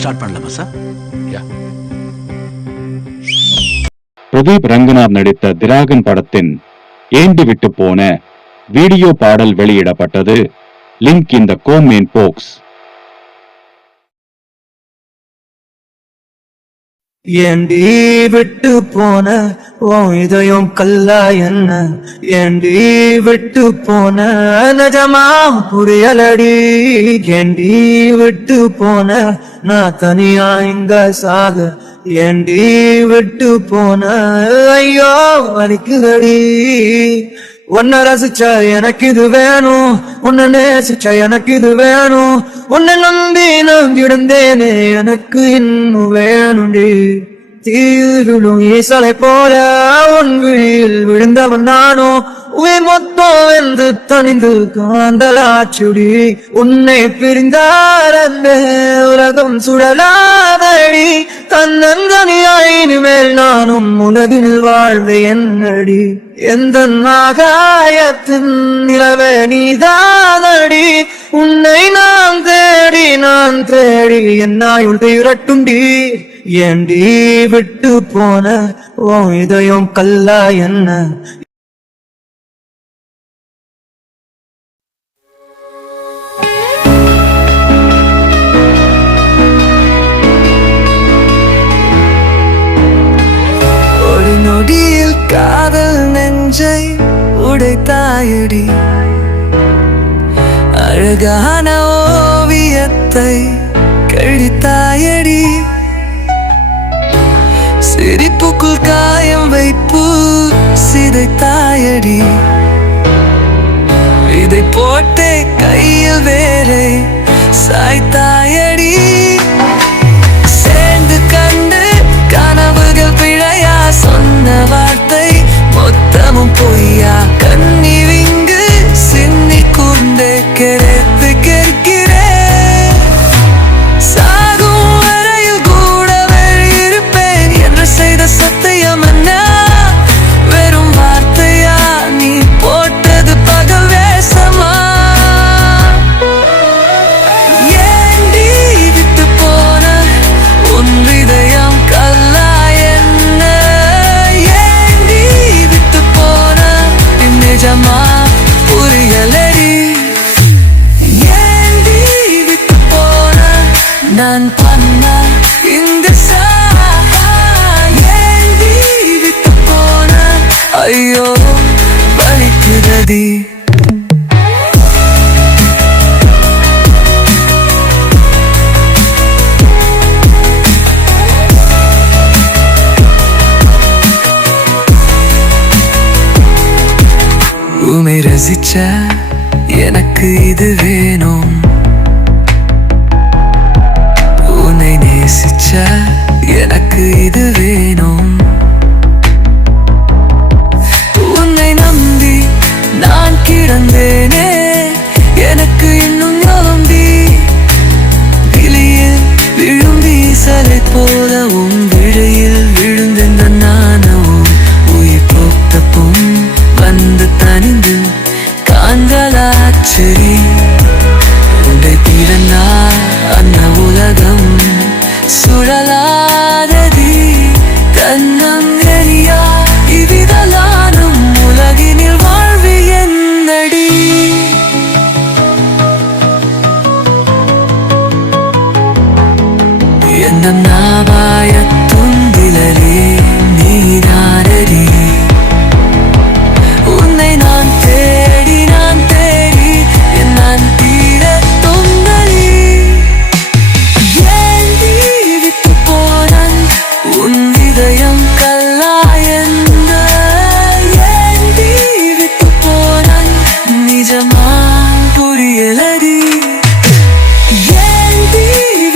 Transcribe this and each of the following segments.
Start பண்ணலாமா sir? Pradeep Ranganath நடித்த திராகன் படத்தின் ஏண்டி விட்டு போன வீடியோ பாடல் வெளியிடப்பட்டது. Link in the comment box. ஏண்டி விட்டு போன உன் இதயம் கல்லா என்ன? ஏண்டி விட்டு போன நிஜமா புரியலடி? ஏண்டி விட்டு போன நான் தனியா இங்க சாக? ஏண்டி விட்டு போன ஐயோ வலிக்குதடி? உன்னை ரசிச்சா எனக்கு இது வேணும், உன்னை நேசிச்சா எனக்கு இது வேணும், உன்னை நம்பி நான் கிடந்தேனே எனக்கு இன்னும் வேணும்டி. தீவிலும் ஈசலை போல உன் வீல் விழுந்தவன் நானும், உயிர் மொத்தம் வென்று தனிந்து காந்தலாச்சுடி. உன்னை பிரிந்தார் உலகம் சுழலாதடி, தன்னந்தனியாய் இனிமேல் நானும் உலகில் வாழ்வே என்னடி? எந்த ஆகாயத்தின் நிலவே நீதானடி, உன்னை நான் தேடி என்னாயுள் தீரட்டுண்டி. ஏண்டி விட்டு போன உன் இதயம் கல்லா என்ன? ஒரு நொடியில் காதல் நெஞ்சை உடைத்தாயடி, அழகான ஓவியத்தை கழித்தாயடி. சிரிப்புக்குள் காயம் வைப்பு சிதைத்தாயடி, இதை போட்டே கையில் வேறே சாய்த்தாயடி. சேர்ந்து கண்டு கனவுகள் பிழையா, சொன்ன வார்த்தை மொத்தமும் பொய்யா, கண்ணீர் இங்கு சிந்தி கூர்ந்தே கரைத்து கேட்கிறேன். சாகும் வரையில் கூடவே இருப்பேன் என்று செய்த சத்தியம் என்ன? வெறும் வார்த்தையா நீ போட்டது பகல் வேஷமா? ஏண்டி விட்டு போன உன் இதயம் கல்லா என்ன? ஏண்டி விட்டு போன நிஜமா புரியலடி? ஏண்டி விட்டு போன நான் பண்ண இந்த ஏண்டி விட்டு போன ஐயோ வலிக்குதடி. உமை ரசிச்ச எனக்கு இது வேணும், உன்னை நேசிச்ச எனக்கு இது வேணும். உன்னை நம்பி நான் கிடந்தேனே எனக்கு இன்னும் நம்பி, விழியில் விழும் வீசலை போலவும் விழையில் விழுந்த நானவும் உயிர் போக்தப்பும் வந்து தனிந்து காந்தலாச்சரி. உண்டை பிறந்தா அந்த உலகம் சுழலாததி, தன்னம் எரியா இவ்விதலானும் உலகினில் வாழ்வு என்னடி? எந்த நாபாய துந்திலே நீதானடி. உன்னை நான் தேடி நான் தீர தொங்கலி. ஏண்டி விட்டு போனன் உன் இதயம் கல்லா என்ன? ஏண்டி விட்டு போனன் நிஜமா புரியலடி? ஏண்டி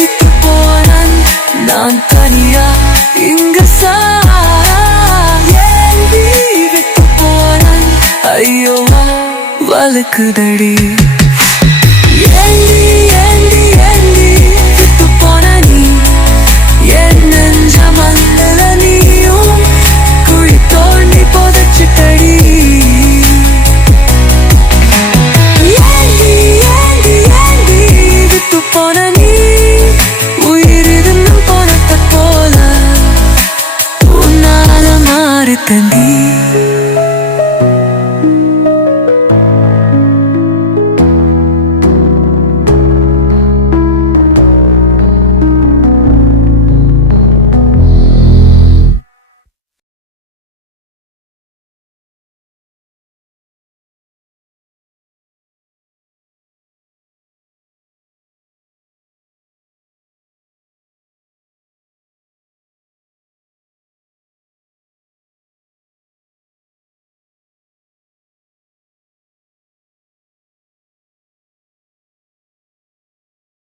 விட்டு போனன் நான் தனியா இங்கு ஏண்டி விட்டு போனன் ஐயோ வலிக்குதடி.